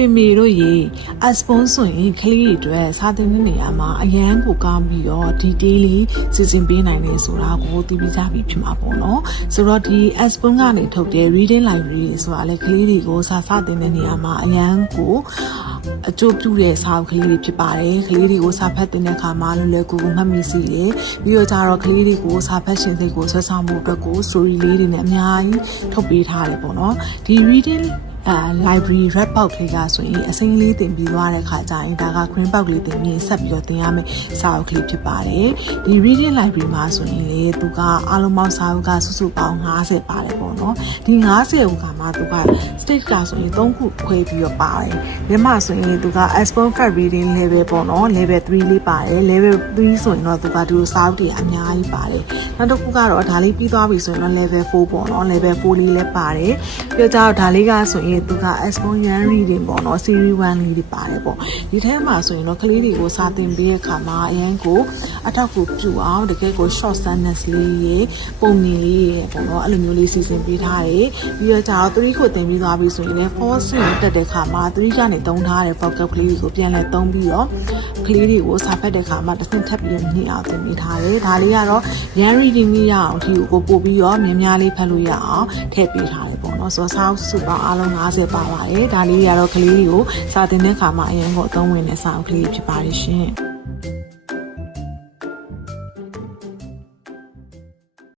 ပင်မေတို့ရေအစပွန်ဆိုရင်ကလေးတွေအတွက်စာသင်တဲ့နေရာမှာအရန်ကိုကောင်းပြီးတော့ဒီ daily စီစဉ်ပေးနိုင်တယ်ဆိုတာကိုသိပြီးကြပြီဖြစ်မှာပေါ့နော်ဆိုတော့ဒီ Aspon ကနေထုတ်တဲ့ reading library ဆိုတာလေကလေးတွေကိုစာသင်တဲ့နေရာမှာအရန်ကိုအကျိုးပြုတဲ့စာအုပ်ကလေးတွေဖြစ်ပါတယ်ကလေးတွေကိုစာဖတ်တဲ့အခါမှာလွယ်လွယ်ကူကူမှတ်မိစေတယ်ပြီးတော့ကြတော့ကလေးတွေကိုစာဖတ်ရှင်စိတ်ကိုဆွဲဆောင်မှုအတွက်ကို story လေးတွေနဲ့အများကြီးထုတ်ပေးထားတယ်ပေါ့နော်ဒီ reading library red box လေးကဆိုရင်အစိမ်းလေးတင်ပြီးသွားတဲ့ခါကျရင်ဒါက green box လေးတင်ပြီးဆက်ပြီးတော့တင်ရမယ်စာအုပ်ကလေးဖြစ်ပါတယ်ဒီ reading library မှာဆိုရင်လေသူကအားလုံးပေါင်းစာအုပ်ကစုစုပေါင်း50ပါတယ်ပေါ့နော်ဒီ50ဦးကမှသူက stage ကဆိုရင်3ခုခွဲပြီးတော့ပါတယ်ဒီမှာဆိုရင်သူက Aspon Cat Reading Level ပေါ့နော် Level 3လေးပါတယ် Level 3ဆိုရင်တော့သူကဒီလိုစာအုပ်တွေအများကြီးပါတယ်နောက်တစ်ခုကတော့ဒါလေးပြီးသွားပြီဆိုရင်တော့ Level 4ပေါ့နော် Level 4လေးလည်းပါတယ်ပြီးတော့ဒါလေးကဆိုရင်သူက Aspon Young Reading ပေါ့နော် Series 1လေးတွေပါတယ်ပေါ့ဒီထဲမှာဆိုရင်တော့ကလေးတွေကိုစာသင်ပေးတဲ့အခါမှာအရင်ကိုအထောက်ကိုပြုအောင်တကယ်ကို short sentence လေးရေပုံမြင်လေးရေပေါ့နော်အဲ့လိုမျိုးလေးစီစဉ်ပေးထားတယ်ပြီးတော့ကျတော့3ကိုသင်ပြီးသွားပြီဆိုရင်လည်း 4 ကိုတက်တဲ့အခါမှာ3ကနေသုံးထားတဲ့ vocab ကလေးတွေကိုပြန်လဲသုံးပြီးတော့ကလေးတွေကိုစာဖတ်တဲ့အခါမှာတစ်ဆင့်ထပ်ပြီးတော့နှိအောင်သင်ပေးထားတယ်ဒါလေးကတော့ Young Reading ရအောင်ဒီကိုပို့ပြီးတော့များများလေးဖတ်လို့ရအောင်ထည့်ပေးထားတယ်ပေါ့နော်ဆိုတော့စာအုပ်စုပေါင်းအားလုံး50ပါပါတယ်ဒါလေးကတော့ကလေးတွေကိုစာသင်တဲ့အခါမှာအရင်ကအသုံးဝင်တဲ့စာအုပ်ကလေးဖြစ်ပါတယ်ရှင်